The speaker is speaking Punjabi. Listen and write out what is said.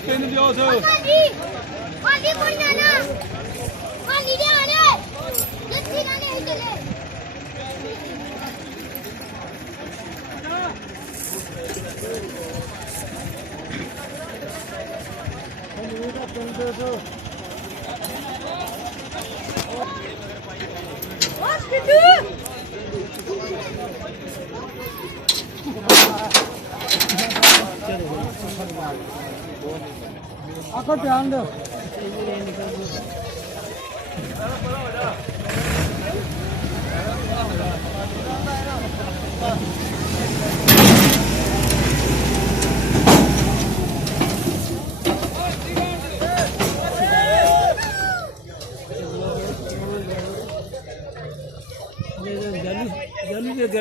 ਪਿੰਨ ਦਿਓ ਉਸ ਹਾਂਜੀ ਹਾਂਜੀ ਕੋਣ ਨਾ ਹਾਂਜੀ ਦੇ ਆ ਰੇ ਲੱਸੀ ਨਾ ਲੈ ਚਲੇ ਵਾਸ ਕਿੱਥੇ ਆਖੋ ਧਿਆਨ ਦਿਓ